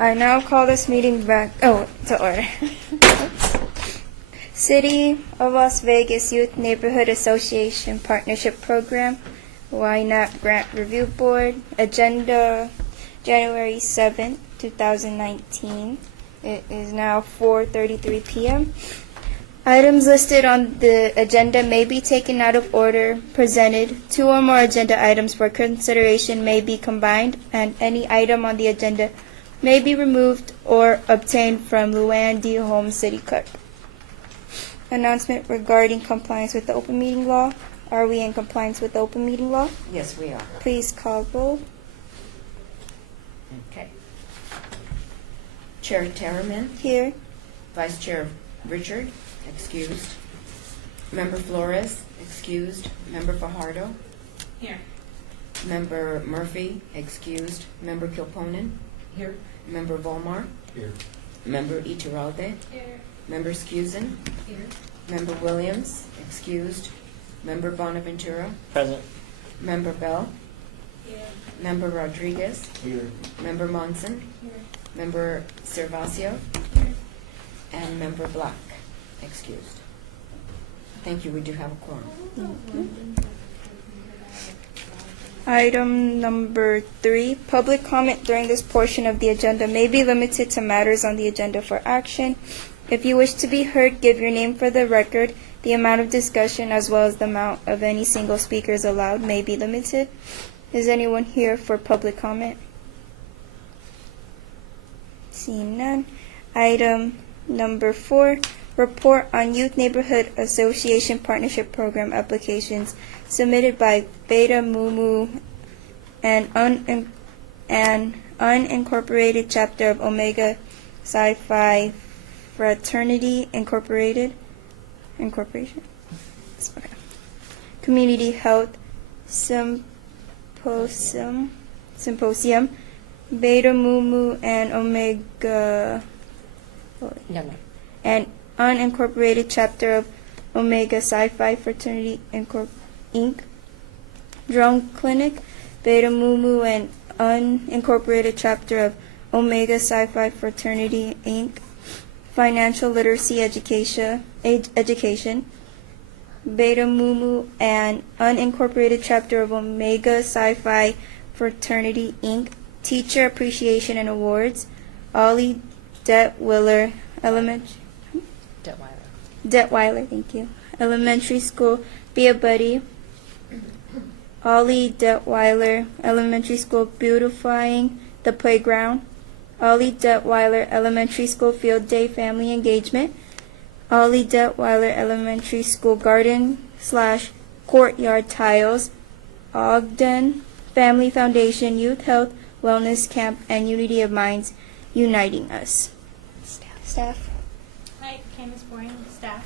I now call this meeting back to order. City of Las Vegas Youth Neighborhood Association Partnership Program, Ynapp Grant Review Board, agenda January 7th, 2019. It is now 4:33 p.m. Items listed on the agenda may be taken out of order, presented. Two or more agenda items for consideration may be combined, and any item on the agenda may be removed or obtained from Luann D. Holmes, City Clerk. Announcement regarding compliance with the open meeting law. Are we in compliance with the open meeting law? Yes, we are. Please call roll. Okay. Chair Terraman, Here. Vice Chair Richard, excused. Member Flores, excused. Member Fajardo. Here. Member Murphy, excused. Member Kilponen. Here. Member Volmar. Here. Member Iturralde. Here. Member Scusen. Here. Member Williams, excused. Member Bonaventura. Present. Member Bell. Here. Member Rodriguez. Here. Member Monson. Here. Member Servacio. Here. And Member Black, excused. Thank you, we do have a quorum. Item number 3, public comment during this portion of the agenda may be limited to matters on the agenda for action. If you wish to be heard, give your name for the record. The amount of discussion as well as the amount of any single speakers allowed may be limited. Is anyone here for public comment? Seeing none. Item number 4, report on Youth Neighborhood Association Partnership Program applications submitted by Beta Mumu, an unincorporated chapter of Omega Psi Phi Fraternity Incorporation. Okay. Community Health Symposium, Beta Mumu and Omega, an unincorporated chapter of Omega Psi Phi Fraternity Inc. Drone Clinic, Beta Mumu, and unincorporated chapter of Omega Psi Phi Fraternity Inc. Financial Literacy Education, Beta Mumu, and unincorporated chapter of Omega Psi Phi Fraternity Inc. Teacher Appreciation and Awards, Ollie Detweiler Detweiler, thank you. Elementary School, Be a Buddy. Ollie Detweiler Elementary School, Beautifying the Playground. Ollie Detweiler Elementary School, Field Day Family Engagement. Ollie Detweiler Elementary School, Garden/Courtyard Tiles. Ogden Family Foundation, Youth Health Wellness Camp, and Unity of Minds, Uniting Us. Staff. Hi, Candace Boring, staff.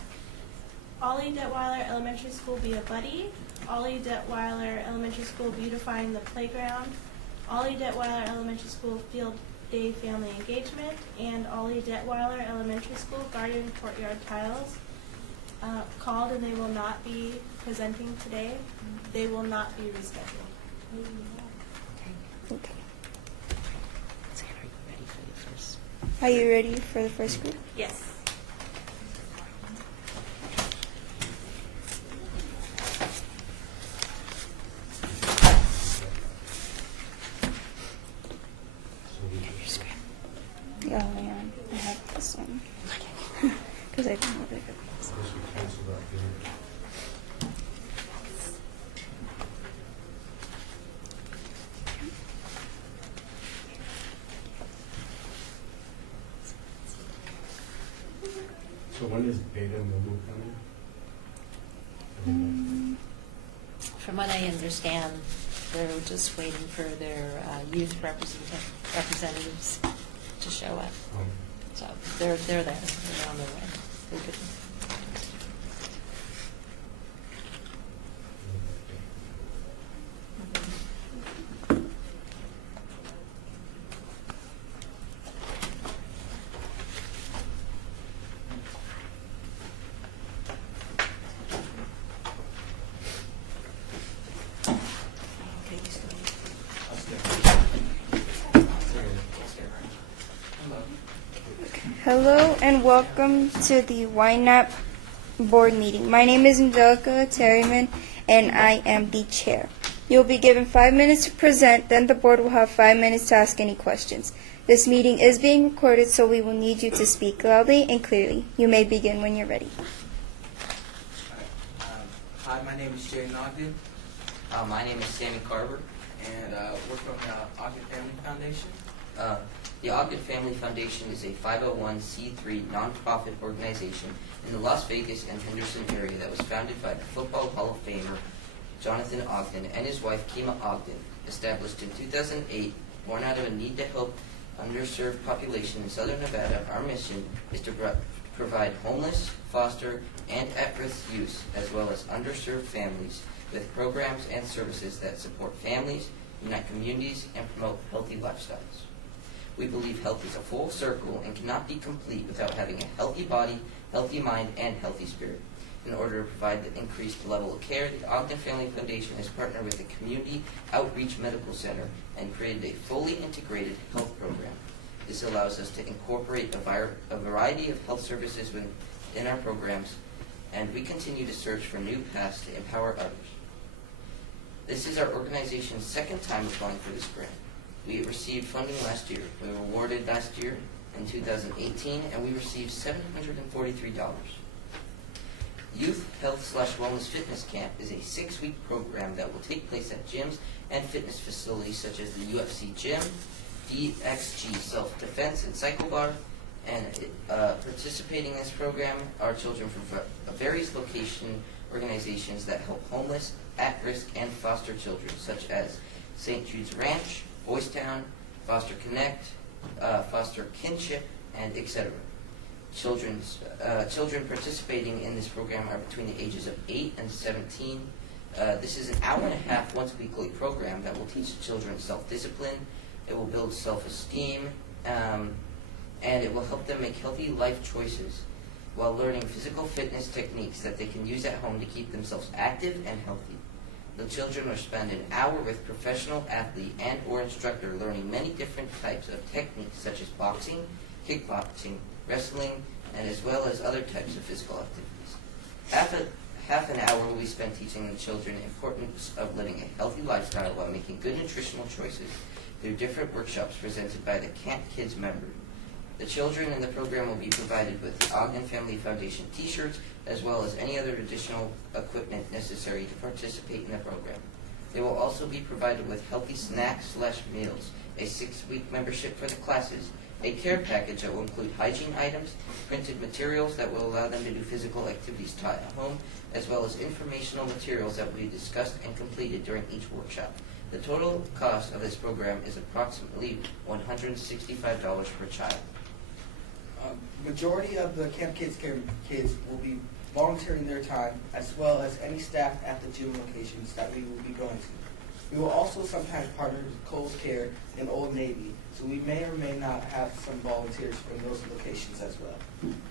Ollie Detweiler Elementary School, Be a Buddy. Ollie Detweiler Elementary School, Beautifying the Playground. Ollie Detweiler Elementary School, Field Day Family Engagement. And Ollie Detweiler Elementary School, Garden Courtyard Tiles. Called, and they will not be presenting today. They will not be rescheduled. Okay. Are you ready for the first? Are you ready for the first group? Yes. Oh man, I have this one. Because I don't know the other ones. So when is Beta Mumu coming? From what I understand, they're just waiting for their youth representatives to show up. So they're there. They're on their way. They're good. Hello and welcome to the Ynapp board meeting. My name is Angelica Terryman and I am the chair. You'll be given 5 minutes to present, then the board will have 5 minutes to ask any questions. This meeting is being recorded, so we will need you to speak loudly and clearly. You may begin when you're ready. Hi, my name is Jay Ogden. My name is Sammy Carver. And we're from the Ogden Family Foundation. The Ogden Family Foundation is a 501c3 nonprofit organization in the Las Vegas and Henderson area that was founded by the Football Hall of Famer Jonathan Ogden and his wife Kima Ogden. Established in 2008, born out of a need to help underserved population in Southern Nevada, our mission is to provide homeless, foster, and at-risk youth, as well as underserved families, with programs and services that support families, unite communities, and promote healthy lifestyles. We believe health is a full circle and cannot be complete without having a healthy body, healthy mind, and healthy spirit. In order to provide the increased level of care, the Ogden Family Foundation has partnered with the Community Outreach Medical Center and created a fully integrated health program. This allows us to incorporate a variety of health services within our programs, and we continue to search for new paths to empower others. This is our organization's second time applying for this grant. We received funding last year. We were awarded last year in 2018, and we received $743. Youth Health/Wellness Fitness Camp is a 6-week program that will take place at gyms and fitness facilities such as the UFC Gym, DXG Self-Defense and Cycle Bar, and participating in this program are children from various location organizations that help homeless, at-risk, and foster children, such as St. Jude's Ranch, Boys Town, Foster Connect, Foster Kinship, and etc. Children participating in this program are between the ages of 8 and 17. This is an hour-and-a-half once-weekly program that will teach children self-discipline. It will build self-esteem, and it will help them make healthy life choices while learning physical fitness techniques that they can use at home to keep themselves active and healthy. The children will spend an hour with professional athlete and or instructor learning many different types of techniques such as boxing, kickboxing, wrestling, and as well as other types of physical activities. Half an hour will be spent teaching the children the importance of living a healthy lifestyle while making good nutritional choices through different workshops presented by the Camp Kids member. The children in the program will be provided with the Ogden Family Foundation t-shirts as well as any other additional equipment necessary to participate in the program. They will also be provided with healthy snacks/meals, a 6-week membership for the classes, a care package that will include hygiene items, printed materials that will allow them to do physical activities taught at home, as well as informational materials that will be discussed and completed during each workshop. The total cost of this program is approximately $165 per child. Majority of the Camp Kids will be volunteering their time, as well as any staff at the gym locations that we will be going to. We will also sometimes partner with Kohl's Care and Old Navy, so we may or may not have some volunteers from those locations as well.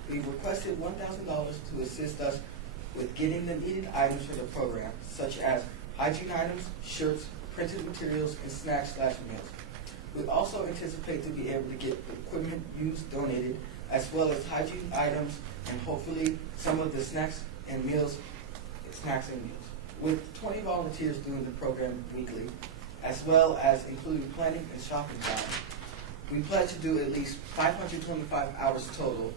We requested $1,000 to assist us with getting the needed items for the program, such as hygiene items, shirts, printed materials, and snacks/meals. We also anticipate to be able to get equipment used donated, as well as hygiene items, and hopefully some of the snacks and meals. With 20 volunteers doing the program weekly, as well as including planning and shopping time, we pledge to do at least 525 hours total.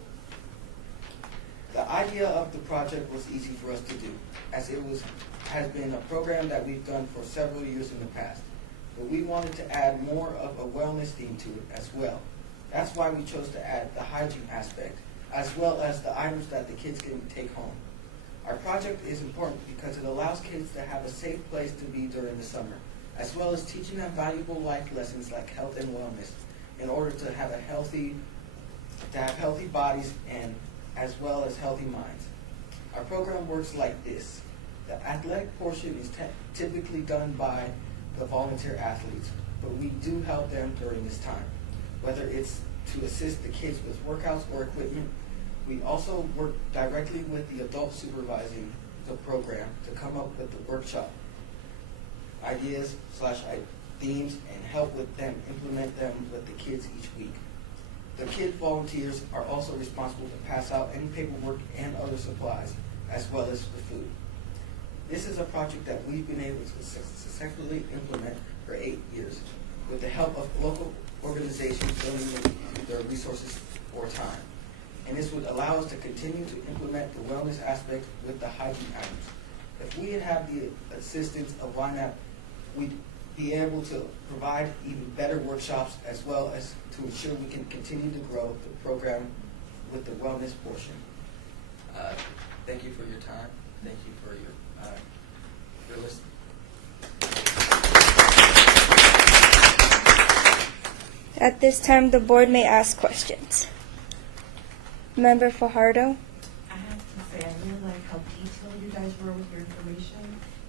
The idea of the project was easy for us to do, as it has been a program that we've done for several years in the past. But we wanted to add more of a wellness theme to it as well. That's why we chose to add the hygiene aspect, as well as the items that the kids can take home. Our project is important because it allows kids to have a safe place to be during the summer, as well as teaching them valuable life lessons like health and wellness, in order to have healthy bodies and as well as healthy minds. Our program works like this. The athletic portion is typically done by the volunteer athletes, but we do help them during this time, whether it's to assist the kids with workouts or equipment. We also work directly with the adults supervising the program to come up with the workshop ideas/themes and help with them implement them with the kids each week. The kid volunteers are also responsible to pass out any paperwork and other supplies, as well as the food. This is a project that we've been able to successfully implement for 8 years with the help of local organizations donating their resources or time. And this would allow us to continue to implement the wellness aspect with the hygiene items. If we had had the assistance of Ynapp, we'd be able to provide even better workshops as well as to ensure we can continue to grow the program with the wellness portion. Thank you for your time. Thank you for your listening. At this time, the board may ask questions. Member Fajardo? I have to say, I really like how detailed you guys were with your information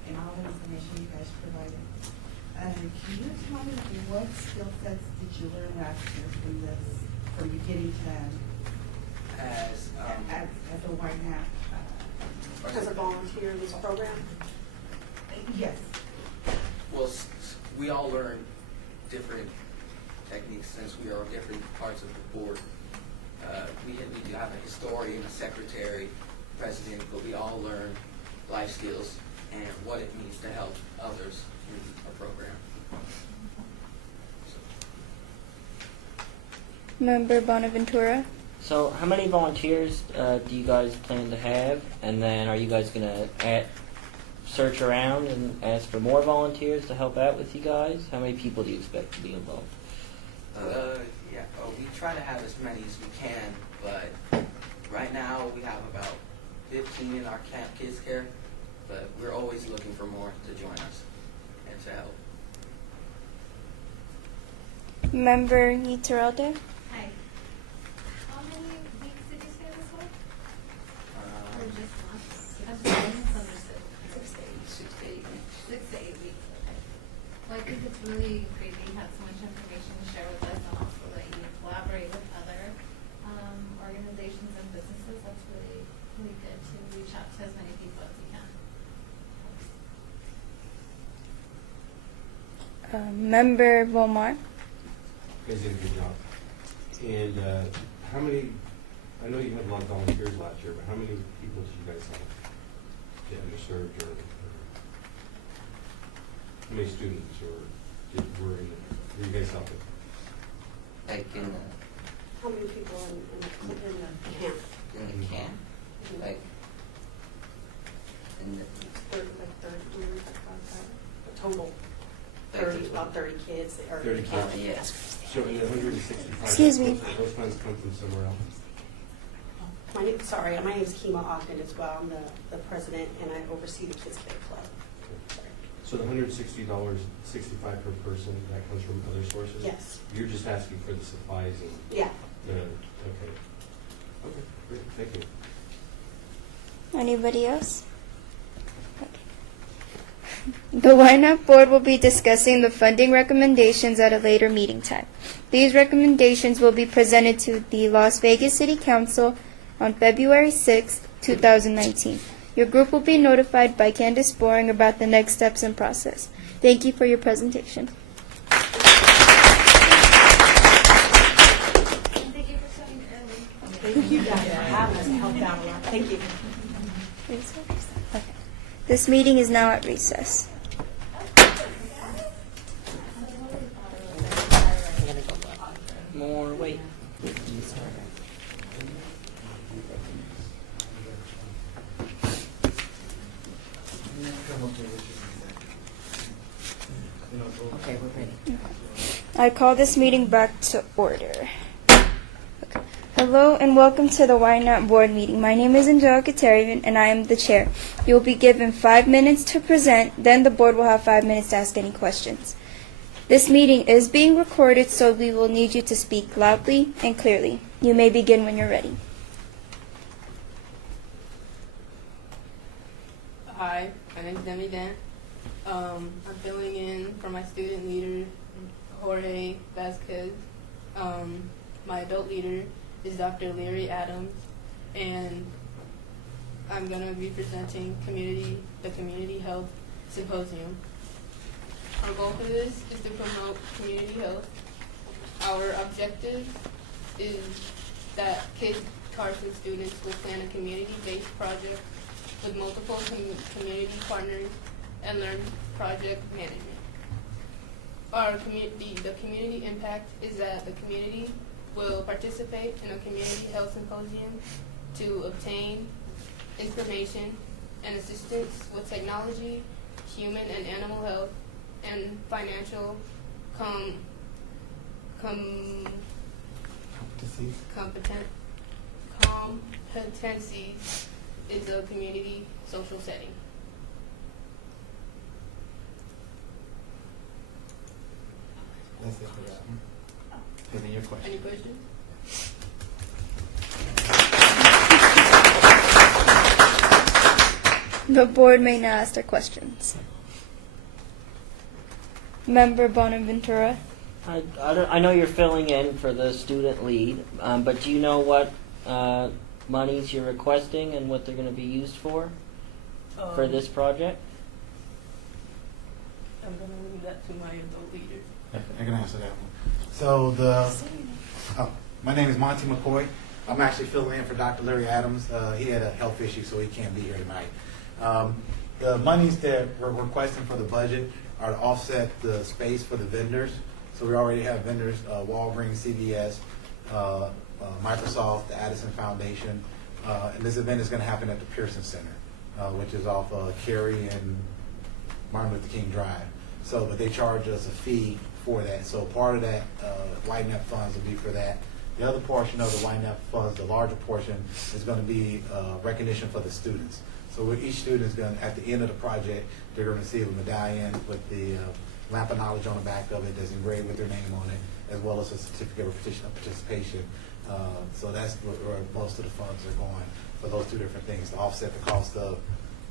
and all the information you guys provided. Can you tell me what skill sets did you learn last year from beginning to end As as a Ynapp? As a volunteer in this program? Yes. well, we all learn different techniques since we are on different parts of the board. We do have a historian, a secretary, president, but we all learn life skills and what it means to help others in a program. Member Bonaventura? So, how many volunteers do you guys plan to have? And then, are you guys gonna search around and ask for more volunteers to help out with you guys? How many people do you expect to be involved? We try to have as many as we can, but right now we have about 15 in our camp kids care, but we're always looking for more to join us and to help. Member Yitarelda? Hi. How many weeks did you say this was? Or just months? I'm sorry, I misunderstood. 6 to 8. 6 to 8 weeks. 6 to 8 weeks, okay. Well, I think it's really great that you have so much information to share with us and also that you collaborate with other organizations and businesses. That's really, really good to reach out to as many people as you can. Member Volmar? You guys did a good job. And how many, I know you had a lot of volunteers last year, but how many people did you guys have that underserved or how many students were you guys helping? Like How many people in the camp? in the camp, like in the 30, about that. The total, Like 30, about 30 kids that are in 30 the camp. kids. yes. So in the 165, Excuse me. those funds come from somewhere else? My name is Kima Ogden as well. I'm the president and I oversee the Kids Care Club. So the $160.65 per person, that comes from other sources? Yes. You're just asking for the supplies and Yeah. okay. Okay, great, thank you. Anybody else? The Ynapp Board will be discussing the funding recommendations at a later meeting time. These recommendations will be presented to the Las Vegas City Council on February 6, 2019. Your group will be notified by Candace Boring about the next steps and process. Thank you for your presentation. Thank you for showing early. Thank you guys for having us and helping out a lot. Thank you. Okay. This meeting is now at recess. More wait. Okay, we're ready. I call this meeting back to order. Okay. Hello and welcome to the Ynapp Board meeting. My name is Angelica Terrivan and I am the chair. You will be given 5 minutes to present, then the board will have 5 minutes to ask any questions. This meeting is being recorded, so we will need you to speak loudly and clearly. You may begin when you're ready. Hi, my name is Demi Dan. I'm filling in for my student leader, Jorge Vasquez. My adult leader is Dr. Larry Adams, and I'm going to be presenting the Community Health Symposium. Our goal for this is to promote community health. Our objectives is that Kids Carson students will plan a community-based project with multiple community partners and learn project management. The community impact is that the community will participate in a community health symposium to obtain information and assistance with technology, human and animal health, and financial competencies is a community social setting. That's it for that one. Any your question? Any questions? The board may now ask their questions. Member Bonaventura. I know you're filling in for the student lead, but do you know what monies you're requesting and what they're going to be used for this project? I'm going to leave that to my adult leader. I can answer that one. So my name is Monty McCoy. I'm actually filling in for Dr. Larry Adams. He had a health issue, so he can't be here tonight. The monies that we're requesting for the budget are to offset the space for the vendors. So we already have vendors, Walgreens, CVS, Microsoft, the Addison Foundation, and this event is going to happen at the Pearson Center, which is off Cary and Martin Luther King Drive. So, but they charge us a fee for that. So part of that Ynapp funds will be for that. The other portion of the Ynapp funds, the larger portion, is going to be recognition for the students. So each student is going to, at the end of the project, they're going to receive a medallion with the lamp of knowledge on the back of it that's engraved with their name on it, as well as a certificate of participation. So that's where most of the funds are going for those two different things, to offset the cost of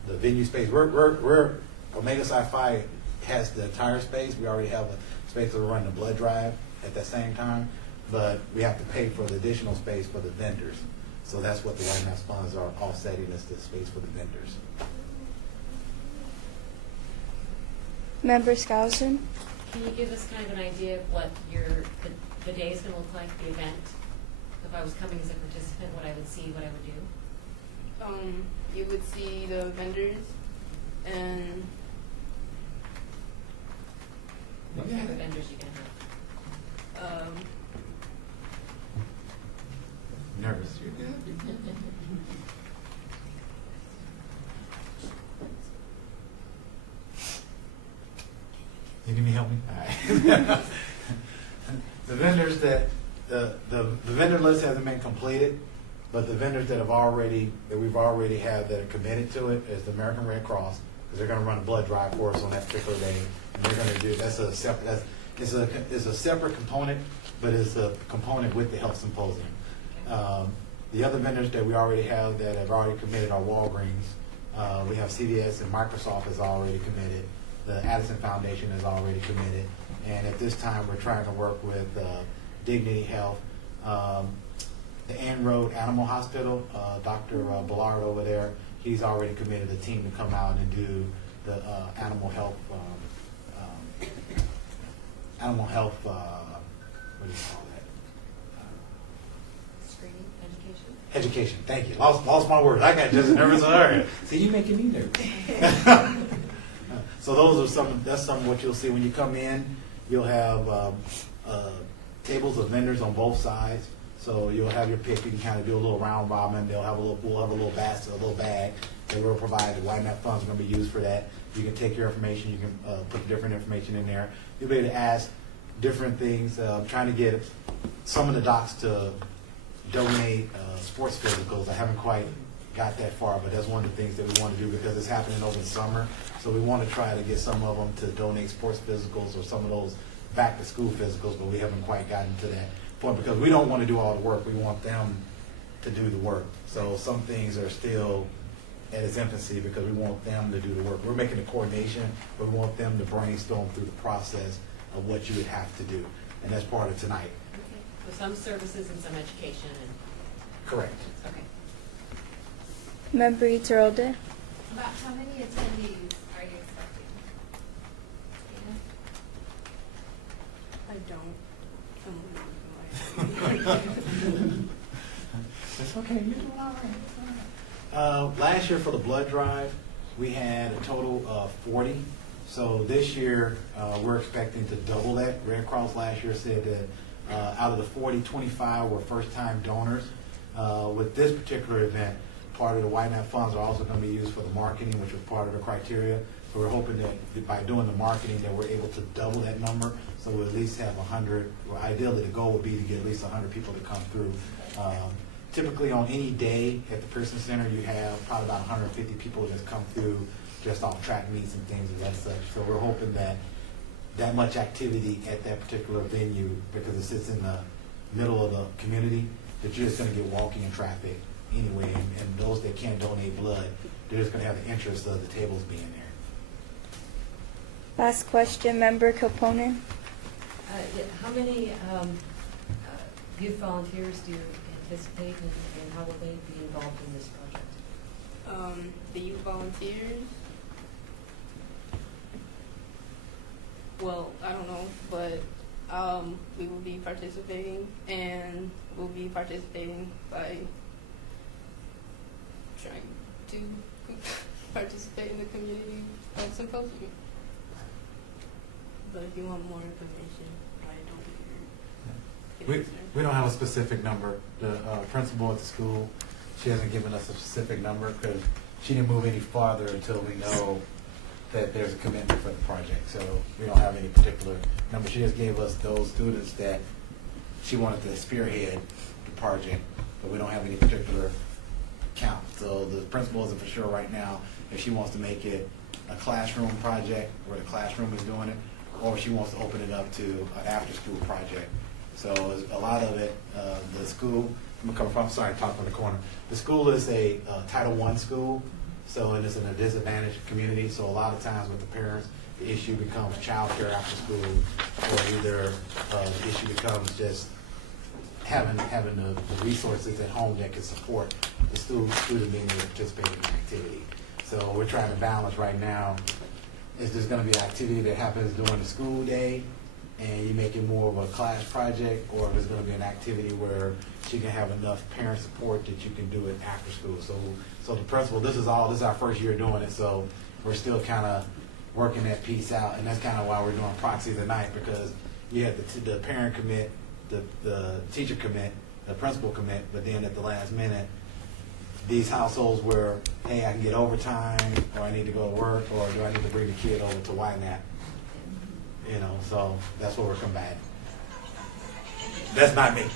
the venue space. Omega Psi-Phi has the entire space. We already have a space to run the blood drive at that same time, but we have to pay for the additional space for the vendors. So that's what the Ynapp funds are offsetting, is the space for the vendors. Member Skousen. Can you give us kind of an idea of what the day is going to look like, the event? If I was coming as a participant, what I would see, what I would do? You would see the vendors and what kind of vendors you can have? Nervous. You need me help me? All right. The vendors that the vendor list hasn't been completed, but the vendors that we've already have that are committed to it is the American Red Cross, because they're going to run a blood drive for us on that particular day, and they're going to do it's a separate component, but it's a component with the health symposium. The other vendors that we already have that have already committed are Walgreens. We have CVS and Microsoft is already committed. The Addison Foundation is already committed. And at this time, we're trying to work with Dignity Health, the Ann Road Animal Hospital. Dr. Ballard over there, he's already committed a team to come out and do the animal health, what do you call that? Screening, education? Education, thank you. Lost my word. I got just nervous. All right. See, you making me nervous. So that's some of what you'll see when you come in. You'll have tables of vendors on both sides. So you'll have your pick. You can kind of do a little round robin. We'll have a little basket, a little bag that we'll provide. The Ynapp funds are going to be used for that. You can take your information. You can put different information in there. You'll be able to ask different things. Trying to get some of the docs to donate sports physicals. I haven't quite got that far, but that's one of the things that we want to do because it's happening over the summer. So we want to try to get some of them to donate sports physicals or some of those back to school physicals, but we haven't quite gotten to that point because we don't want to do all the work. We want them to do the work. So some things are still at its infancy because we want them to do the work. We're making the coordination, but we want them to brainstorm through the process of what you would have to do. And that's part of tonight. Okay. So some services and some education. Correct. Okay. Member Iturralde. About how many attendees are you expecting? I don't. okay. You're doing all right. Last year for the blood drive, we had a total of 40. So this year, we're expecting to double that. Red Cross last year said that out of the 40, 25 were first-time donors. With this particular event, part of the Ynapp funds are also going to be used for the marketing, which was part of the criteria. So we're hoping that by doing the marketing that we're able to double that number. So we'll at least have 100, well, ideally the goal would be to get at least 100 people to come through. Typically on any day at the Pearson Center, you have probably about 150 people that come through just off track meets and things of that such. So we're hoping that much activity at that particular venue, because it sits in the middle of the community, that you're just going to get walking and traffic anyway. And those that can't donate blood, they're just going to have the interest of the tables being there. Last question, Member Koponen. How many youth volunteers do you anticipate, and how will they be involved in this project? The youth volunteers, well, I don't know, but we will be participating, and we'll be participating by trying to participate in the community symposium. But if you want more information, I don't. We don't have a specific number. The principal at the school, she hasn't given us a specific number because she didn't move any farther until we know that there's a commitment for the project. So we don't have any particular number. She just gave us those students that she wanted to spearhead the project, but we don't have any particular count. So the principal isn't for sure right now if she wants to make it a classroom project where the classroom is doing it, or she wants to open it up to an after-school project. So a lot of it, the school, I'm sorry, talk from the corner. The school is a Title I school, so it is in a disadvantaged community. So a lot of times with the parents, the issue becomes childcare after school, or either the issue becomes just having the resources at home that can support the student being able to participate in the activity. So we're trying to balance right now. Is there's going to be an activity that happens during the school day and you make it more of a class project, or if it's going to be an activity where she can have enough parent support that you can do it after school. So the principal, this is our first year doing it, so we're still kind of working that piece out, and that's kind of why we're doing proxies at night, because you have the parent commit, the teacher commit, the principal commit, but then at the last minute, these households where, hey, I can get overtime, or I need to go to work, or do I need to bring the kid over to Ynapp? You know, so that's what we're combating. That's not me.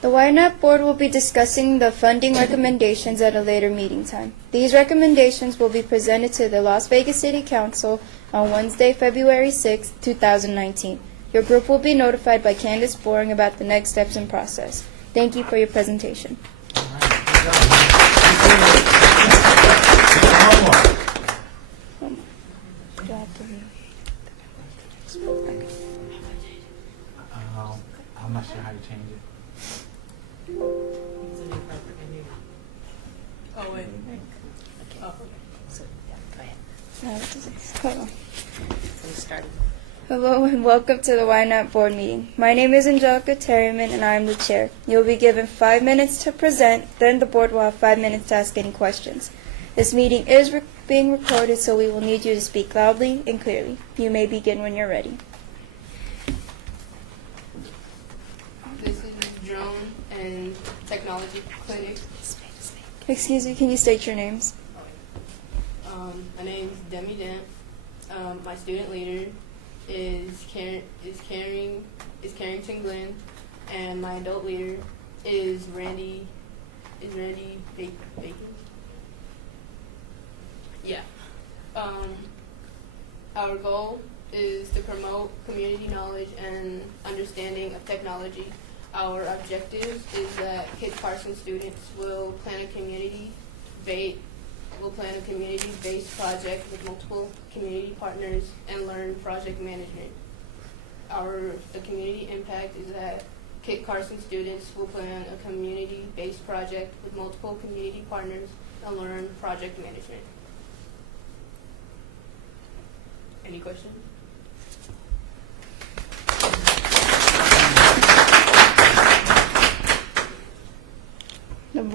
The Ynapp Board will be discussing the funding recommendations at a later meeting time. These recommendations will be presented to the Las Vegas City Council on Wednesday, February 6, 2019. Your group will be notified by Candace Boring about the next steps and process. Thank you for your presentation. I'm not sure how you change it. Oh, wait. Oh, okay. So, yeah, go ahead. Hold on. So we started. Hello and welcome to the Ynapp Board meeting. My name is Angelica Terryman and I am the chair. You will be given 5 minutes to present, then the board will have 5 minutes to ask any questions. This meeting is being recorded, so we will need you to speak loudly and clearly. You may begin when you're ready. This is Drone and Technology Clinic. Excuse me, can you state your names? My name is Demi Dent. My student leader is Carrington Glenn, and my adult leader is Randy Bacon. Yeah. Our goal is to promote community knowledge and understanding of technology. Our objective is that Kit Carson students will plan a community-based project with multiple community partners and learn project management. The community impact is that Kit Carson students will plan a community-based project with multiple community partners and learn project management. Any questions?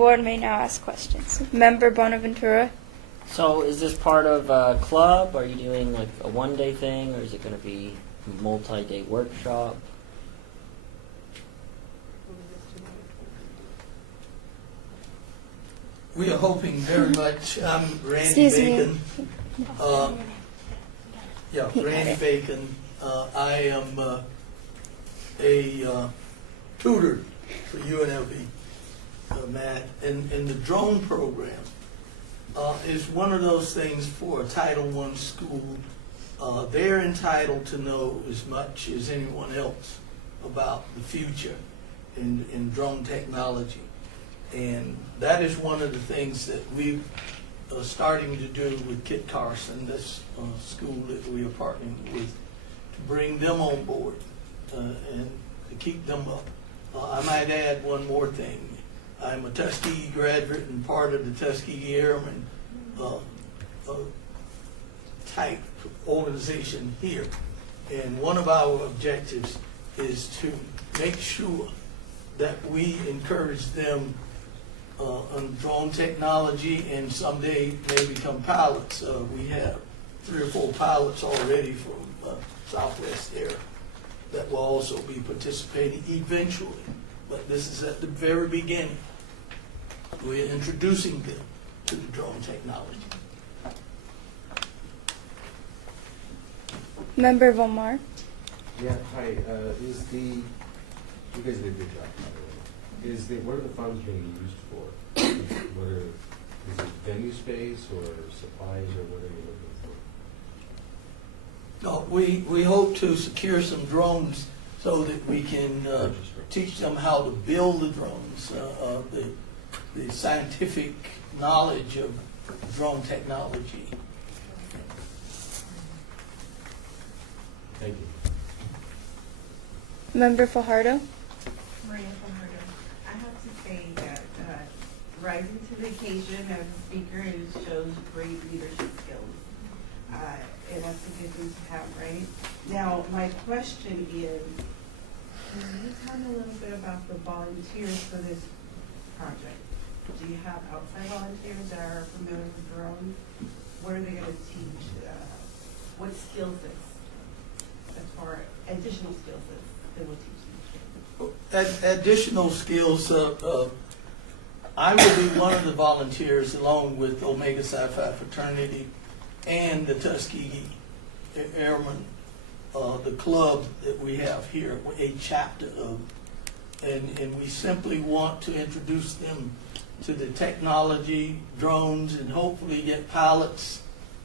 board may now ask questions. Member Bonaventura. So is this part of a club? Are you doing like a one-day thing, or is it going to be a multi-day workshop? We are hoping very much. I'm Randy Excuse me. Bacon. Randy Bacon. I am a tutor for UNLV, Matt. And the drone program is one of those things for a Title I school. They're entitled to know as much as anyone else about the future in drone technology. And that is one of the things that we are starting to do with Kit Carson, this school that we are partnering with, to bring them on board and to keep them up. I might add one more thing. I'm a Tuskegee graduate and part of the Tuskegee Airmen type organization here. And one of our objectives is to make sure that we encourage them on drone technology and someday may become pilots. We have 3 or 4 pilots already from Southwest Air that will also be participating eventually. But this is at the very beginning. We're introducing them to the drone technology. Member Vomar. Yeah, hi. You guys did a good job, by the way. What are the funds being used for? Is it venue space or supplies, or what are you looking for? No, we hope to secure some drones so that we can teach them how to build the drones, the scientific knowledge of drone technology. Thank you. Member Fajardo. Maria Fajardo. I have to say that rising to the occasion as a speaker shows great leadership skills. And that's a good thing to have, right? Now, my question is, can you tell me a little bit about the volunteers for this project? Do you have outside volunteers that are familiar with drones? What are they going to teach? What skill sets, as far as additional skill sets, they will teach them? Additional skills, I will be one of the volunteers along with Omega Psi Phi Fraternity and the Tuskegee Airmen, the club that we have here, a chapter of, and we simply want to introduce them to the technology, drones, and hopefully get pilots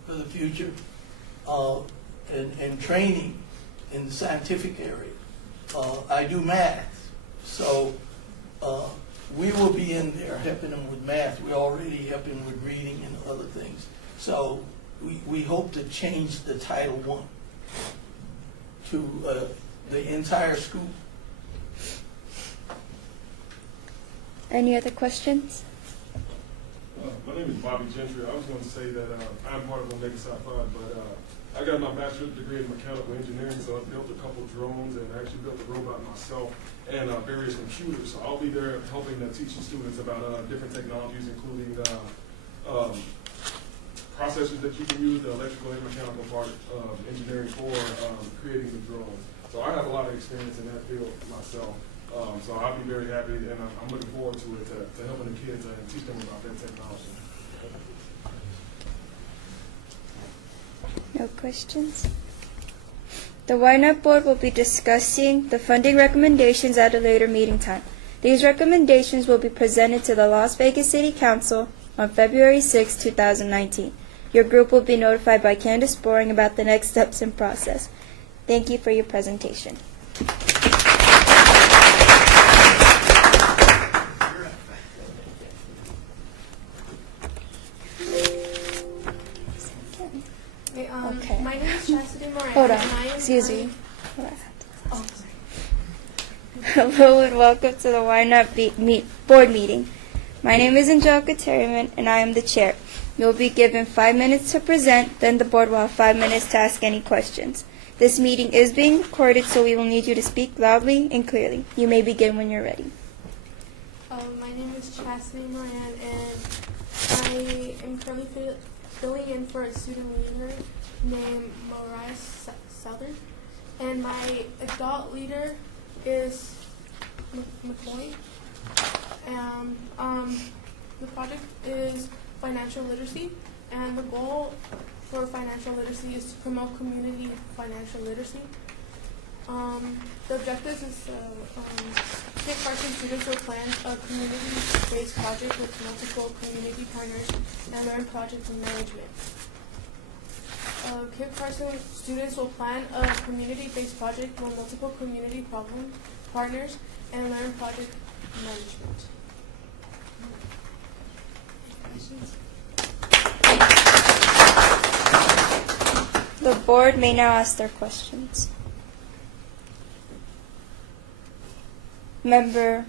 for the future, and training in the scientific area. I do math, so we will be in there helping them with math. We already help them with reading and other things. So we hope to change the Title I to the entire school. Any other questions? My name is Bobby Gentry. I was going to say that I'm part of Omega Psi Phi, but I got my bachelor's degree in mechanical engineering, so I built a couple drones and actually built a robot myself and various computers. So I'll be there helping to teach the students about different technologies, including processors that you can use, the electrical and mechanical part of engineering for creating the drones. So I have a lot of experience in that field myself. So I'll be very happy, and I'm looking forward to it, to helping the kids and teach them about that technology. No questions? The Ynapp board will be discussing the funding recommendations at a later meeting time. These recommendations will be presented to the Las Vegas City Council on February 6, 2019. Your group will be notified by Candace Boring about the next steps and process. Thank you for your presentation. Okay. My name is Chastity Moran. Hold on. Excuse me. Hello and welcome to the Ynapp board meeting. My name is Angelica Terryman and I am the chair. You will be given 5 minutes to present, then the board will have 5 minutes to ask any questions. This meeting is being recorded, so we will need you to speak loudly and clearly. You may begin when you're ready. My name is Chastity Moran, and I am currently filling in for a student leader named Mariah Southern. And my adult leader is McCoy. The project is financial literacy, and the goal for financial literacy is to promote community financial literacy. The objectives is Kit Carson students will plan a community-based project with multiple community partners and learn project management. Kit Carson students will plan a community-based project with multiple community partners and learn project management. The board may now ask their questions. Member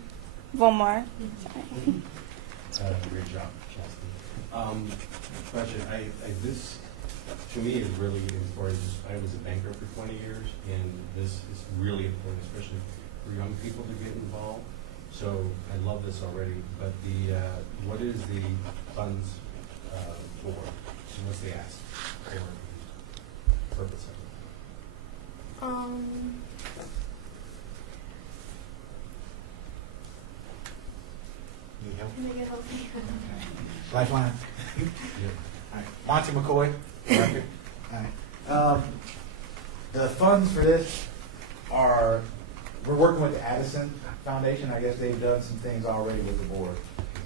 Vomar. Great job, Chastity. Question, this, to me, is really important. I was a banker for 20 years, and this is really important, especially for young people to get involved. So I love this already, but what is the funds for? And what's the ask or purpose of it? Need help? Can I get help? Lifeline. All right. Monty McCoy. Record. All right. The funds for this are, we're working with the Addison Foundation. I guess they've done some things already with the board.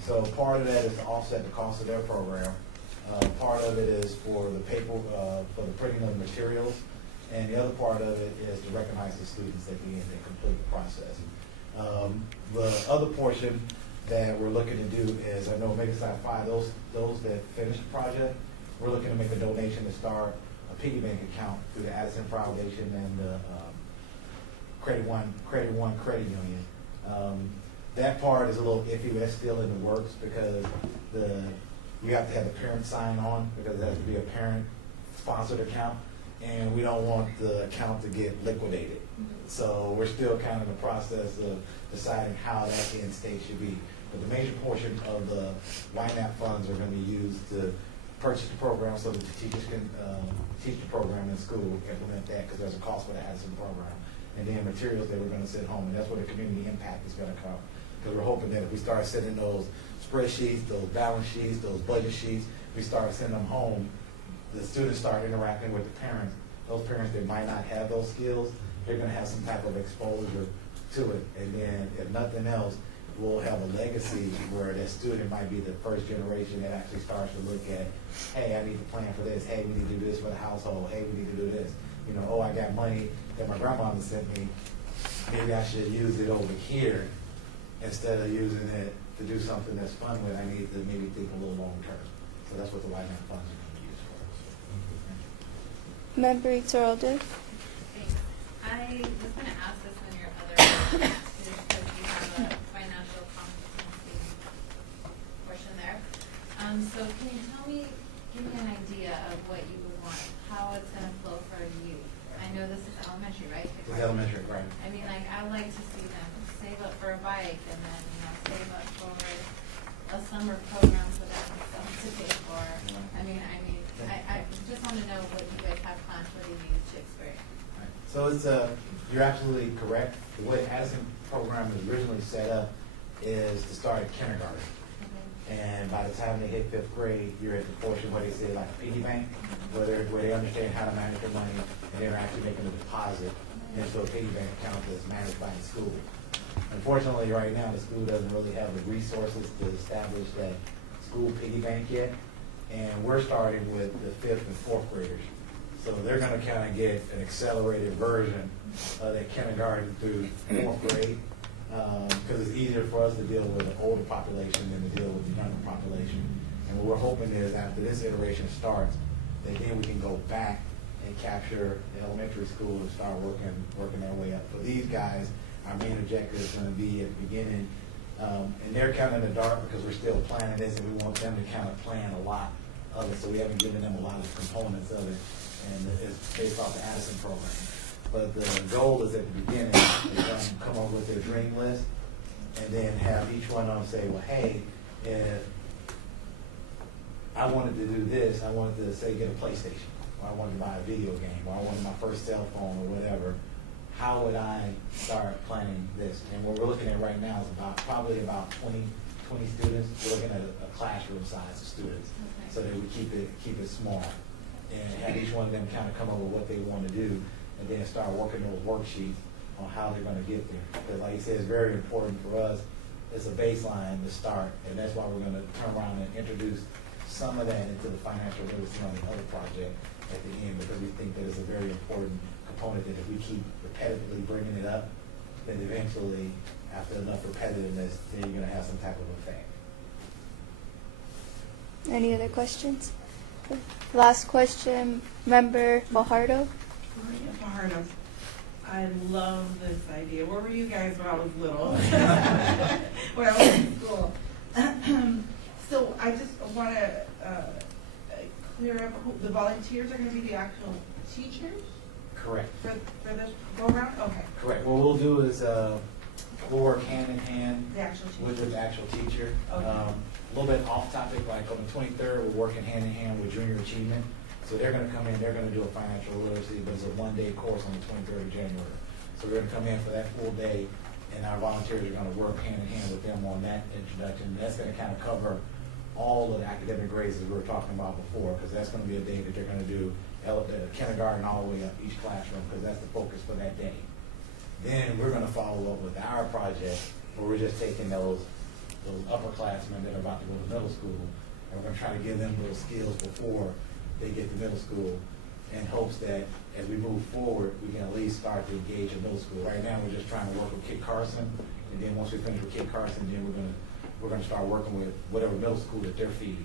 So part of that is to offset the cost of their program. Part of it is for the paper, for the printing of the materials. And the other part of it is to recognize the students at the end that complete the process. The other portion that we're looking to do is, I know Mega Side 5, those that finish the project, we're looking to make a donation to start a piggy bank account through the Addison Foundation and the Credit One Credit Union. That part is a little iffy, but that's still in the works because you have to have a parent sign on because it has to be a parent-sponsored account, and we don't want the account to get liquidated. So we're still kind of in the process of deciding how that end state should be. But the major portion of the Ynapp funds are going to be used to purchase the program so that the teachers can teach the program in school, implement that because there's a cost for the Addison program. And then materials that we're going to send home, and that's where the community impact is going to come. Because we're hoping that if we start sending those spreadsheets, those balance sheets, those budget sheets, we start sending them home, the students start interacting with the parents. Those parents that might not have those skills, they're going to have some type of exposure to it. And then, if nothing else, we'll have a legacy where that student might be the first generation that actually starts to look at, hey, I need to plan for this. Hey, we need to do this for the household. Hey, we need to do this. You know, oh, I got money that my grandmother sent me. Maybe I should use it over here instead of using it to do something that's fun with. I need to maybe think a little long term. So that's what the Ynapp funds are going to be used for. Member Iturralde. Thanks. I was going to ask this on your other is because you have a financial competency portion there. So can you give me an idea of what you would want, how it's going to flow for you? I know this is elementary, right? It's elementary, right? I mean, like, I like to see them save up for a bike and then, save up for a summer program for them to pay for. I just want to know what you guys have planned for the youth to experience. Right. So it's you're absolutely correct. The way the Addison program was originally set up is to start at kindergarten. And by the time they hit 5th grade, you're at the portion where they say like a piggy bank, where they understand how to manage their money, and they're actually making a deposit into a piggy bank account that's managed by the school. Unfortunately, right now, the school doesn't really have the resources to establish that school piggy bank yet, and we're starting with the 5th and 4th graders. So they're going to kind of get an accelerated version of that kindergarten through 4th grade. Because it's easier for us to deal with the older population than to deal with the younger population. And what we're hoping is after this iteration starts, that then we can go back and capture the elementary school and start working their way up. For these guys, our main objective is going to be at the beginning, and they're kind of in the dark because we're still planning this, and we want them to kind of plan a lot of it. So we haven't given them a lot of components of it, and it's based off the Addison program. But the goal is at the beginning, is them come up with their dream list, and then have each one of them say, well, hey, if I wanted to do this, I wanted to, say, get a PlayStation, or I wanted to buy a video game, or I wanted my first cell phone or whatever, how would I start planning this? And what we're looking at right now is probably about 20 students. We're looking at a classroom size of students, so that we keep it small, and have each one of them kind of come up with what they want to do, and then start working those worksheets on how they're going to get there. Because like you said, it's very important for us. It's a baseline to start, and that's why we're going to turn around and introduce some of that into the financial literacy on the other project at the end, because we think that it's a very important component that if we keep repetitively bringing it up, then eventually, after enough repetitiveness, then you're going to have some type of effect. Any other questions? Last question, Member Fajardo. Maria Fajardo. I love this idea. Where were you guys when I was little? When I was in school. So I just want to clear up, the volunteers are going to be the actual teachers? Correct. For this go-around? Okay. Correct. What we'll do is we'll work hand in hand The actual teacher. with the actual teacher. Okay. A little bit off topic, like on the 23rd, we're working hand in hand with Junior Achievement. So they're going to come in, they're going to do a financial literacy, but it's a one-day course on the 23rd of January. So we're going to come in for that full day, and our volunteers are going to work hand in hand with them on that introduction. That's going to kind of cover all of the academic grades that we were talking about before, because that's going to be a day that they're going to do the kindergarten all the way up each classroom, because that's the focus for that day. Then we're going to follow up with our project, where we're just taking those upperclassmen that are about to go to middle school, and we're going to try to give them those skills before they get to middle school, in hopes that as we move forward, we can at least start to engage in middle school. Right now, we're just trying to work with Kit Carson, and then once we finish with Kit Carson, then we're going to start working with whatever middle school that they're feeding.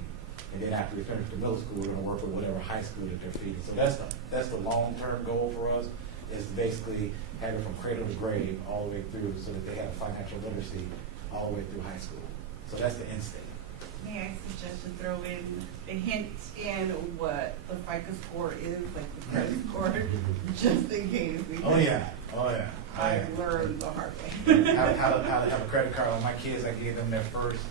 And then after we finish the middle school, we're going to work with whatever high school that they're feeding. So that's the long-term goal for us, is basically have it from cradle to grave all the way through, so that they have financial literacy all the way through high school. So that's the end state. May I suggest to throw in a hint in what the FICO score is, like the credit score, just in case? Oh yeah. I learned the hard way. how to have a credit card. When my kids, I gave them their first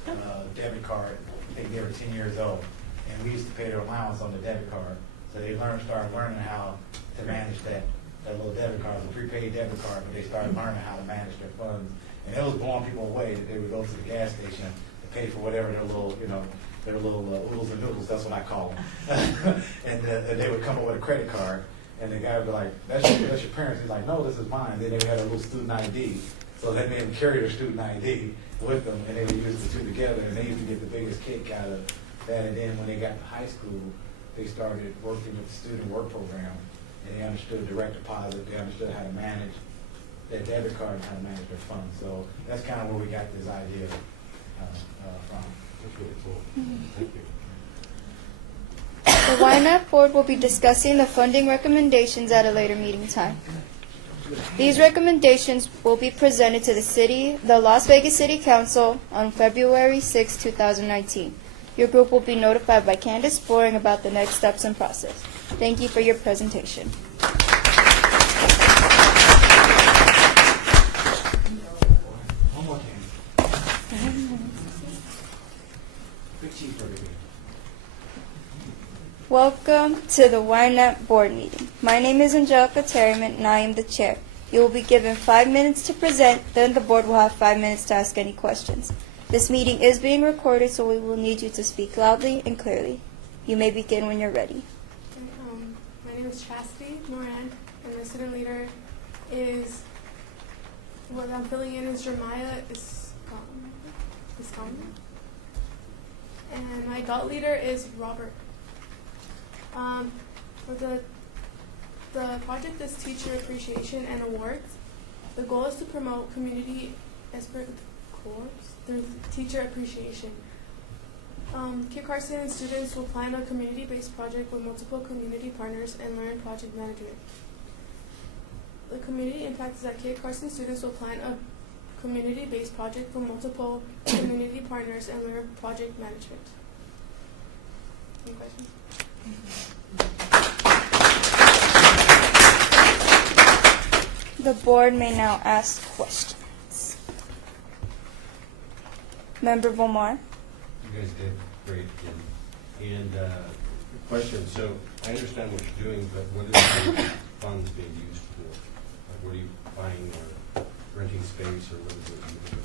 debit card. I think they were 10 years old, and we used to pay their allowance on the debit card. So they started learning how to manage that little debit card, the prepaid debit card. But they started learning how to manage their funds, and it was blowing people away that they would go to the gas station to pay for whatever their little oodles and noodles. That's what I call them. and they would come up with a credit card. And the guy would be like, that's your parents. He's like, no, this is mine. Then they had a little student ID. So that made them carry their student ID with them, and they would use the two together, and they used to get the biggest kick out of that. And then when they got to high school, they started working with the student work program, and they understood direct deposit. They understood how to manage their debit card and how to manage their funds. So that's kind of where we got this idea from. That's really cool. Thank you. The Ynapp board will be discussing the funding recommendations at a later meeting time. These recommendations will be presented to the Las Vegas City Council on February 6, 2019. Your group will be notified by Candace Boring about the next steps and process. Thank you for your presentation. One more thing. Big cheeseburger here. Welcome to the Ynapp board meeting. My name is Angelica Terryman, and I am the chair. You will be given 5 minutes to present, then the board will have 5 minutes to ask any questions. This meeting is being recorded, so we will need you to speak loudly and clearly. You may begin when you're ready. My name is Chastity Moran, and the student leader is, what I'm filling in is Jeremiah Iscom. And my adult leader is Robert. The project is Teacher Appreciation and Awards. The goal is to promote community expert corps through teacher appreciation. Kit Carson students will plan a community-based project with multiple community partners and learn project management. The community impact is that Kit Carson students will plan a community-based project with multiple community partners and learn project management. Any questions? The board may now ask questions. Member Vomar. You guys did great again. And question, so I understand what you're doing, but what is the funds being used for? Like, what are you buying or renting space, or what is it you do?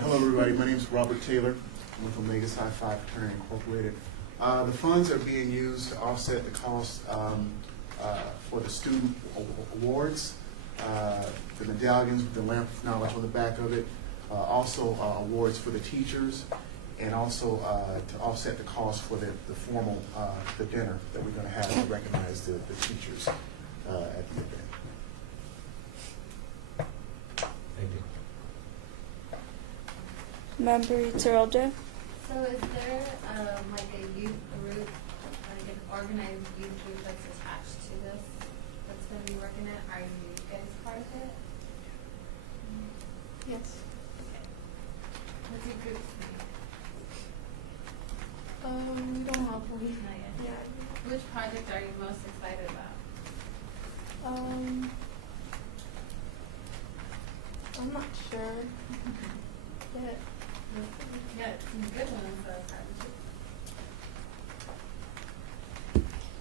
Hello, everybody. My name is Robert Taylor. I'm with Omega Psi Phi Fraternity Incorporated. The funds are being used to offset the cost for the student awards, the medallions with the lamp of knowledge on the back of it, also awards for the teachers, and also to offset the cost for the formal the dinner that we're going to have to recognize the teachers at the event. Thank you. Member Iturralde. So is there like a youth group, like an organized youth group that's attached to this, that's going to be working it? Are you guys part of it? Yes. Okay. What's your group's name? We don't have one. Not yet. Yeah. Which project are you most excited about? I'm not sure. Yet. Yeah, some good ones so far.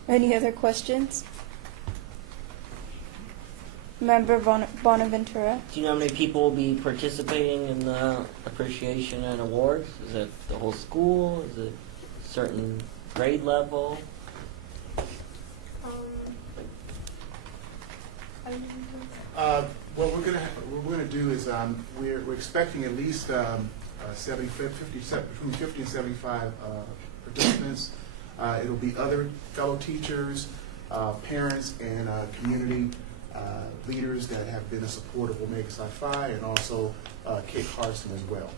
Any other questions? Member Bonaventura. Do you know how many people will be participating in the appreciation and awards? Is it the whole school? Is it a certain grade level? What we're gonna do is we're expecting at least between 50 and 75 participants. It'll be other fellow teachers, parents, and community leaders that have been a support of Omega Psi Phi, and also Kate Carson as well.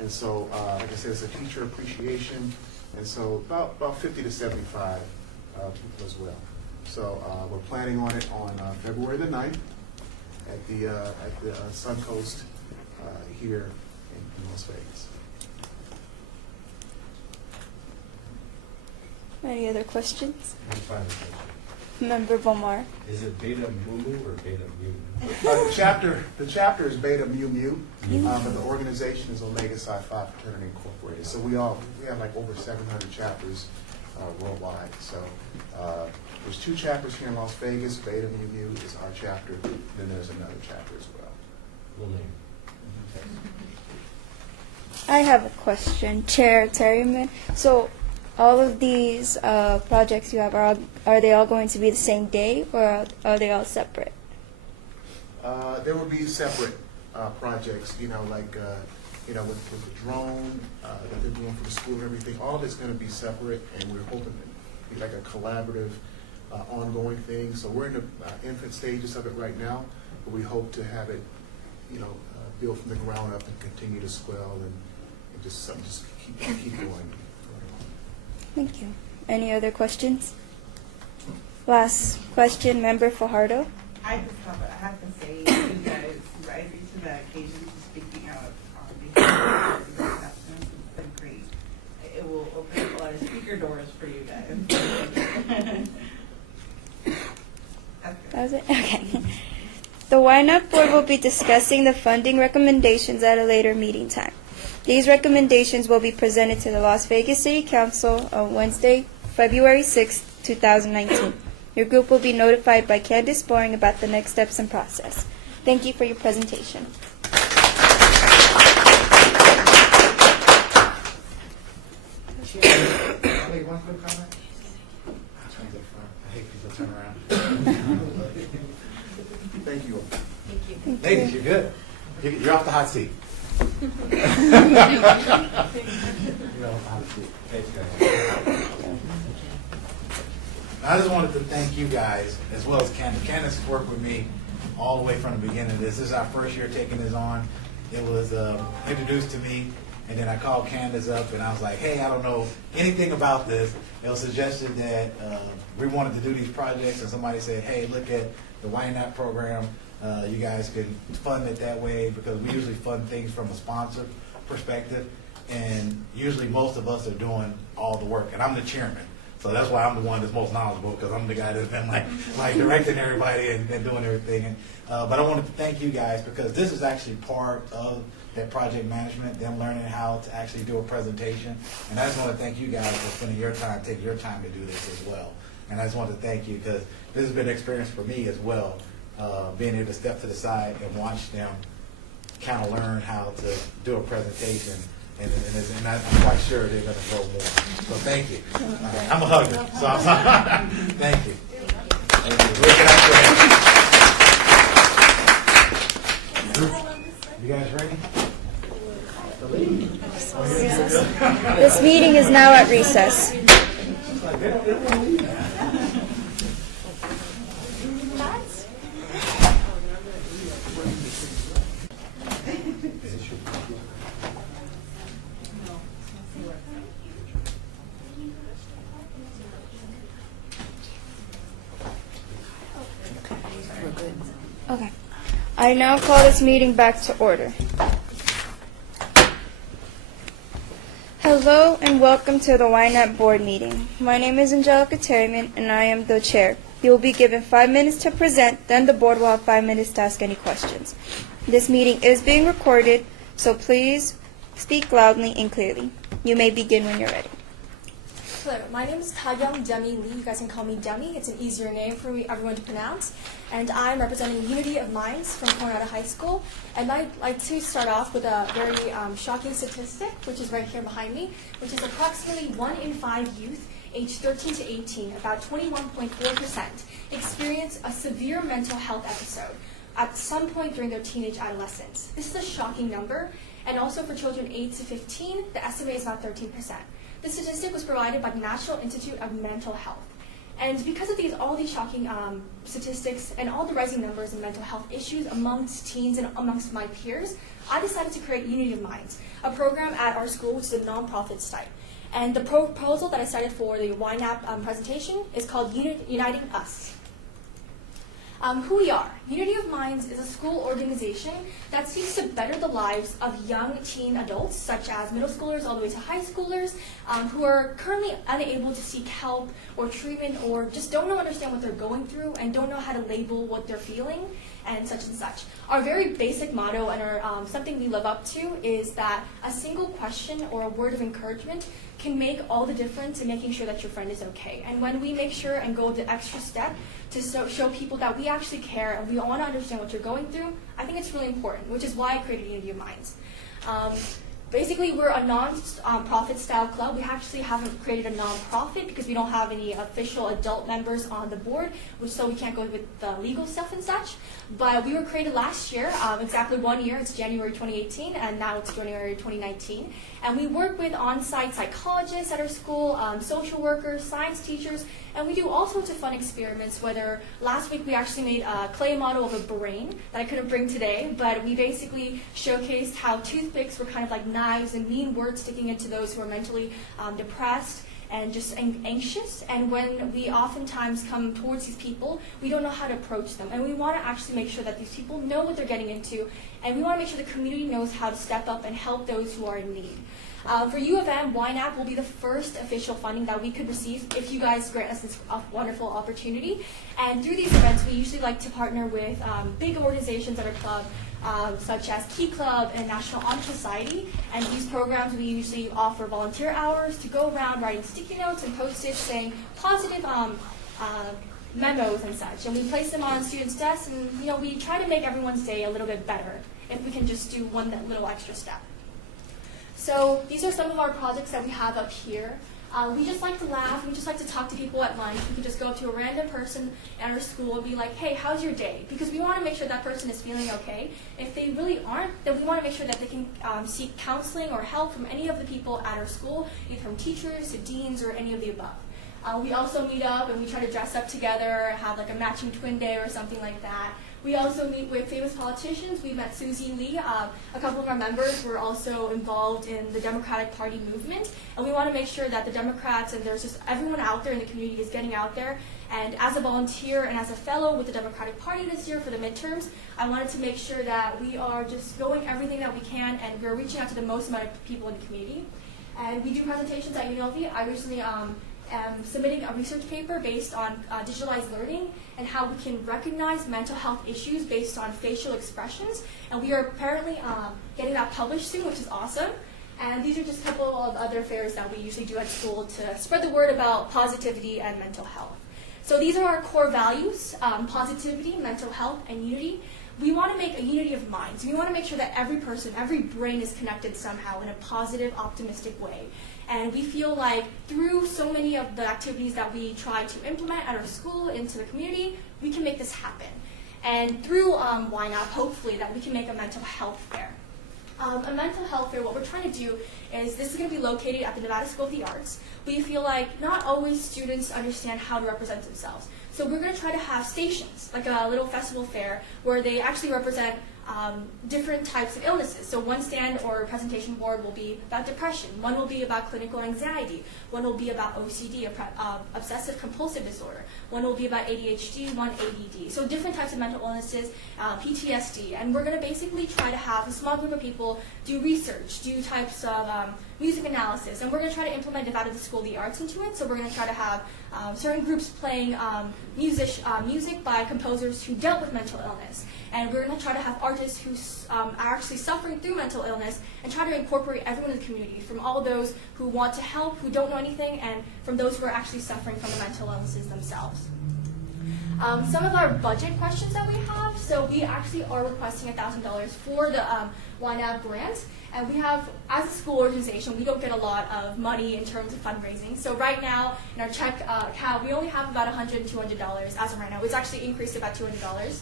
And so, like I said, it's a teacher appreciation, and so about 50 to 75 people as well. So we're planning on it on February the 9th at the Suncoast here in Las Vegas. Any other questions? One final question. Member Vomar. Is it Beta Mumu or Beta Mu? The chapter is Beta Mu Mu, but the organization is Omega Psi Phi Fraternity Incorporated. So we have like over 700 chapters worldwide. So there's 2 chapters here in Las Vegas. Beta Mu Mu is our chapter. Then there's another chapter as well. Full name. I have a question, Chair Terryman. So all of these projects you have, are they all going to be the same day, or are they all separate? There will be separate projects, like with the drone that they're doing for the school and everything. All of it's going to be separate, and we're hoping to be like a collaborative, ongoing thing. So we're in the infant stages of it right now, but we hope to have it, built from the ground up and continue to swell and just keep going. Thank you. Any other questions? Last question, Member Fajardo. I have to say, you guys rising to the occasion to speaking out on behalf of the acceptance has been great. It will open up a lot of speaker doors for you guys. That was it? Okay. The Ynapp Board will be discussing the funding recommendations at a later meeting time. These recommendations will be presented to the Las Vegas City Council on Wednesday, February 6, 2019. Your group will be notified by Candace Boring about the next steps and process. Thank you for your presentation. Wait, one quick comment? I hate people turn around. Thank you. Thank you. Ladies, you're good. You're off the hot seat. You're off the hot seat. Thanks, guys. I just wanted to thank you guys, as well as Candace. Candace has worked with me all the way from the beginning of this. This is our first year taking this on. It was introduced to me, and then I called Candace up, and I was like, hey, I don't know anything about this. It was suggested that we wanted to do these projects, and somebody said, hey, look at the Ynapp program. You guys can fund it that way, because we usually fund things from a sponsor perspective, and usually most of us are doing all the work, and I'm the chairman. So that's why I'm the one that's most knowledgeable, because I'm the guy that's been like directing everybody and doing everything. And, but I wanted to thank you guys, because this is actually part of that project management, them learning how to actually do a presentation. And I just want to thank you guys for spending your time, taking your time to do this as well. And I just want to thank you, because this has been an experience for me as well, being able to step to the side and watch them kind of learn how to do a presentation. And I'm quite sure they're going to grow more. So thank you. I'm a hugger, so I'm sorry. Thank you. You guys ready? This meeting is now at recess. Okay. I now call this meeting back to order. Hello and welcome to the Ynapp board meeting. My name is Angelica Terryman and I am the chair. You will be given 5 minutes to present, then the board will have 5 minutes to ask any questions. This meeting is being recorded, so please speak loudly and clearly. You may begin when you're ready. Hello, my name is Taeyong Demi Lee. You guys can call me Demi. It's an easier name for everyone to pronounce. And I'm representing Unity of Minds from Coronado High School. And I'd like to start off with a very shocking statistic, which is right here behind me, which is approximately 1 in 5 youth aged 13 to 18, about 21.4%, experience a severe mental health episode at some point during their teenage adolescence. This is a shocking number. And also for children 8 to 15, the estimate is about 13%. This statistic was provided by the National Institute of Mental Health. And because of all these shocking statistics and all the rising numbers in mental health issues amongst teens and amongst my peers, I decided to create Unity of Minds, a program at our school which is a nonprofit site. And the proposal that I cited for the Ynapp presentation is called Uniting Us. Who we are. Unity of Minds is a school organization that seeks to better the lives of young teen adults, such as middle schoolers all the way to high schoolers, who are currently unable to seek help or treatment or just don't understand what they're going through and don't know how to label what they're feeling and such and such. Our very basic motto and our something we live up to is that a single question or a word of encouragement can make all the difference in making sure that your friend is okay. And when we make sure and go the extra step to show people that we actually care and we want to understand what you're going through, I think it's really important, which is why I created Unity of Minds. Basically, we're a non-profit style club. We actually haven't created a non-profit because we don't have any official adult members on the board, so we can't go with the legal stuff and such. But we were created last year, exactly 1 year. It's January 2018, and now it's January 2019. And we work with on-site psychologists at our school, social workers, science teachers, and we do all sorts of fun experiments, whether last week we actually made a clay model of a brain that I couldn't bring today, but we basically showcased how toothpicks were kind of like knives and mean words sticking into those who are mentally depressed and just anxious. And when we oftentimes come towards these people, we don't know how to approach them. And we want to actually make sure that these people know what they're getting into, and we want to make sure the community knows how to step up and help those who are in need. For U of M, Ynapp will be the first official funding that we could receive if you guys grant us this wonderful opportunity. And through these events, we usually like to partner with big organizations at our club, such as Key Club and National Honor Society. And these programs, we usually offer volunteer hours to go around writing sticky notes and post-its saying positive memos and such. And we place them on students' desks, and we try to make everyone's day a little bit better if we can just do one little extra step. So these are some of our projects that we have up here. We just like to laugh. We just like to talk to people at lunch. We can just go up to a random person at our school and be like, hey, how's your day? Because we want to make sure that person is feeling okay. If they really aren't, then we want to make sure that they can seek counseling or help from any of the people at our school, either from teachers to deans or any of the above. We also meet up and we try to dress up together, have like a matching twin day or something like that. We also meet with famous politicians. We met Susie Lee. A couple of our members were also involved in the Democratic Party movement. And we want to make sure that the Democrats and there's just everyone out there in the community is getting out there. And as a volunteer and as a fellow with the Democratic Party this year for the midterms, I wanted to make sure that we are just going everything that we can and we're reaching out to the most amount of people in the community. And we do presentations at UNLV. I recently submitting a research paper based on digitalized learning and how we can recognize mental health issues based on facial expressions. And we are apparently getting that published soon, which is awesome. And these are just a couple of other fairs that we usually do at school to spread the word about positivity and mental health. So these are our core values, positivity, mental health, and unity. We want to make a unity of minds. We want to make sure that every person, every brain is connected somehow in a positive, optimistic way. And we feel like through so many of the activities that we try to implement at our school, into the community, we can make this happen. And through Ynapp, hopefully, that we can make a mental health fair. A mental health fair, what we're trying to do is this is going to be located at the Nevada School of the Arts. We feel like not always students understand how to represent themselves. So we're going to try to have stations, like a little festival fair, where they actually represent different types of illnesses. So one stand or presentation board will be about depression. One will be about clinical anxiety. One will be about OCD, obsessive compulsive disorder. One will be about ADHD, one ADD. So different types of mental illnesses, PTSD. And we're going to basically try to have a small group of people do research, do types of music analysis. And we're going to try to implement Nevada School of the Arts into it. So we're going to try to have certain groups playing music by composers who dealt with mental illness. And we're going to try to have artists who are actually suffering through mental illness and try to incorporate everyone in the community, from all those who want to help, who don't know anything, and from those who are actually suffering from the mental illnesses themselves. Some of our budget questions that we have, so we actually are requesting $1,000 for the Ynapp grant. And we have, as a school organization, we don't get a lot of money in terms of fundraising. So right now, in our check account, we only have about $100 and $200 as of right now. It's actually increased to about $200.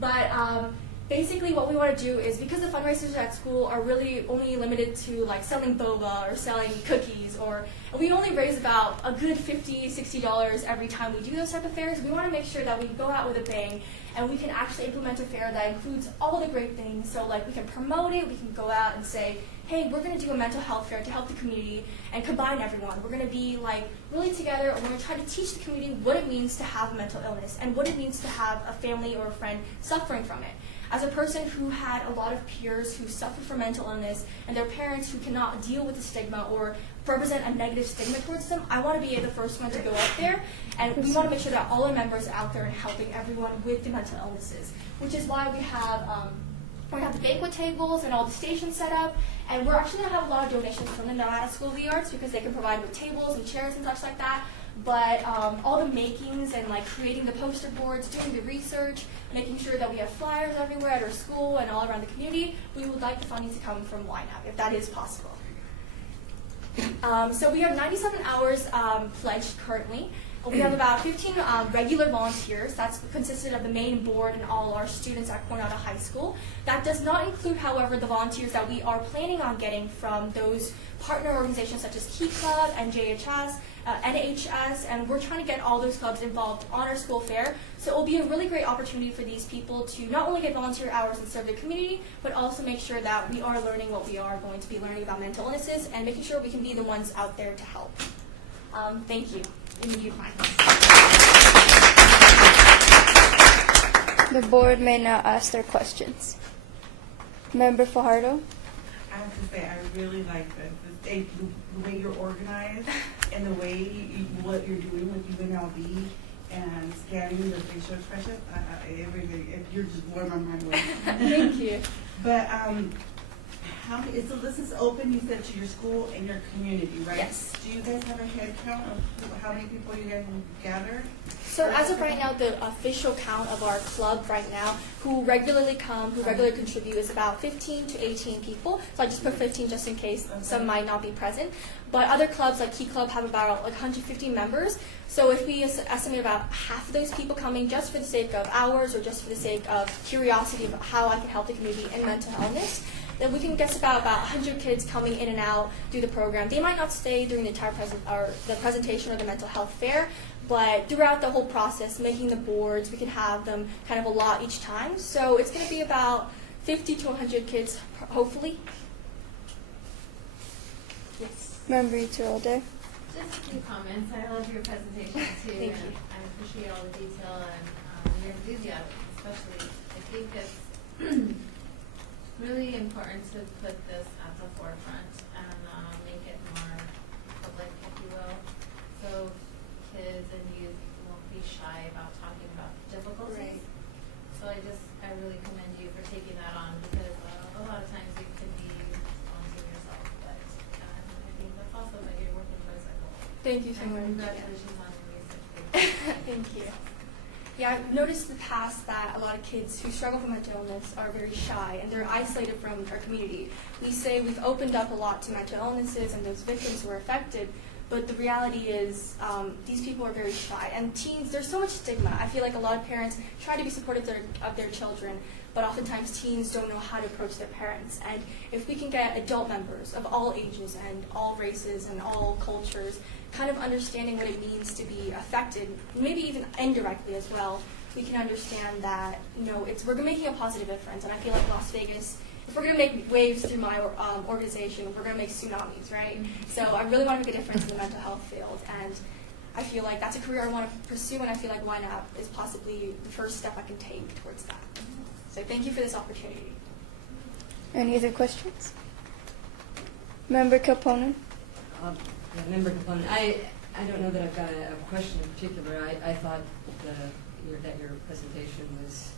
But basically what we want to do is, because the fundraisers at school are really only limited to like selling boba or selling cookies, and we only raise about a good $50, $60 every time we do those type of fairs, we want to make sure that we go out with a bang and we can actually implement a fair that includes all the great things. So like we can promote it, we can go out and say, hey, we're going to do a mental health fair to help the community and combine everyone. We're going to be like really together, and we're going to try to teach the community what it means to have a mental illness and what it means to have a family or a friend suffering from it. As a person who had a lot of peers who suffer from mental illness and their parents who cannot deal with the stigma or represent a negative stigma towards them, I want to be the first one to go out there, and we want to make sure that all our members are out there and helping everyone with the mental illnesses, which is why we have the banquet tables and all the stations set up, and we're actually going to have a lot of donations from the Nevada School of the Arts because they can provide with tables and chairs and such like that. But all the makings and like creating the poster boards, doing the research, making sure that we have flyers everywhere at our school and all around the community, we would like the funding to come from Ynapp, if that is possible. So we have 97 hours pledged currently. We have about 15 regular volunteers. That's consisted of the main board and all our students at Coronado High School. That does not include, however, the volunteers that we are planning on getting from those partner organizations such as Key Club, NJHS, NHS, and we're trying to get all those clubs involved on our school fair. So it will be a really great opportunity for these people to not only get volunteer hours and serve the community, but also make sure that we are learning what we are going to be learning about mental illnesses and making sure we can be the ones out there to help. Thank you. The board may now ask their questions. Member Fajardo? I have to say, I really like this. The way you're organized and the way what you're doing with UNLV and scanning the facial expressions, you're just blowing my mind away. Thank you. But so this is open, you said, to your school and your community, right? Yes. Do you guys have a head count of how many people you guys will gather? So as of right now, the official count of our club right now, who regularly come, who regularly contribute, is about 15 to 18 people. So I just put 15 just in case some might not be present. But other clubs like Key Club have about like 150 members. So if we estimate about half of those people coming just for the sake of hours or just for the sake of curiosity of how I can help the community in mental illness, then we can guess about 100 kids coming in and out through the program. They might not stay during the entire presentation or the mental health fair, but throughout the whole process, making the boards, we can have them kind of a lot each time. So it's going to be about 50 to 100 kids, hopefully. Yes. Member Iturralde? Just a few comments. I love your presentation too. Thank and you. I appreciate all the detail and your enthusiasm, especially. I think it's really important to put this at the forefront and make it more public, if you will. so kids and youth won't be shy about talking about difficulties. So I really commend you for taking that on, because a lot of times you can be onto yourself, but I think that's awesome that you're working towards that goal. Thank you so And much. congratulations on your research paper. Thank you. Yeah, I've noticed in the past that a lot of kids who struggle with mental illness are very shy and they're isolated from our community. We say we've opened up a lot to mental illnesses and those victims who are affected, but the reality is these people are very shy. And teens, there's so much stigma. I feel like a lot of parents try to be supportive of their children, but oftentimes teens don't know how to approach their parents. And if we can get adult members of all ages and all races and all cultures kind of understanding what it means to be affected, maybe even indirectly as well, we can understand that, we're making a positive difference. And I feel like Las Vegas, if we're going to make waves through my organization, we're going to make tsunamis, right? So I really want to make a difference in the mental health field. And I feel like that's a career I want to pursue, and I feel like Ynapp is possibly the first step I can take towards that. So thank you for this opportunity. Any other questions? Member Kilponen? Member Capone, I don't know that I've got a question in particular. I thought that your presentation was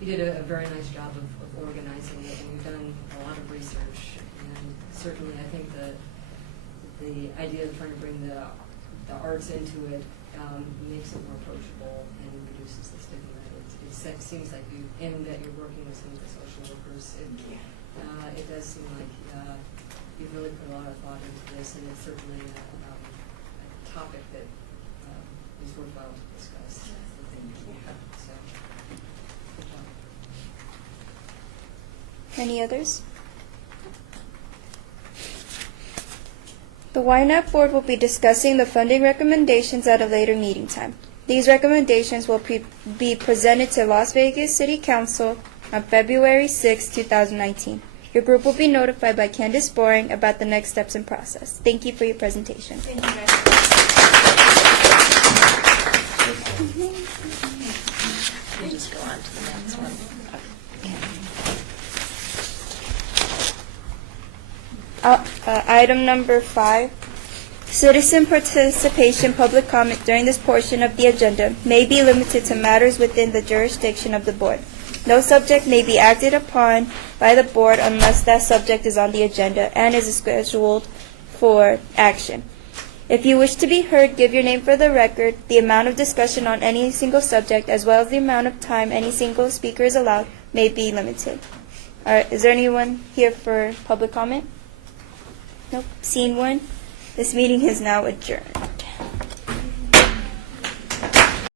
you did a very nice job of organizing it, and you've done a lot of research. And certainly, I think the idea of trying to bring the arts into it makes it more approachable and reduces the stigma. It seems like that you're working with some of the social workers. It does seem like you've really put a lot of thought into this, and it's certainly a topic that is worthwhile to discuss. So, good job. Any others? The Ynapp Board will be discussing the funding recommendations at a later meeting time. These recommendations will be presented to Las Vegas City Council on February 6, 2019. Your group will be notified by Candace Boring about the next steps and process. Thank you for your presentation. Thank you, guys. We'll just go on to the next one. Item number 5. Citizen participation public comment during this portion of the agenda may be limited to matters within the jurisdiction of the board. No subject may be acted upon by the board unless that subject is on the agenda and is scheduled for action. If you wish to be heard, give your name for the record. The amount of discussion on any single subject, as well as the amount of time any single speaker is allowed, may be limited. All right, is there anyone here for public comment? Nope. Seeing one, this meeting is now adjourned.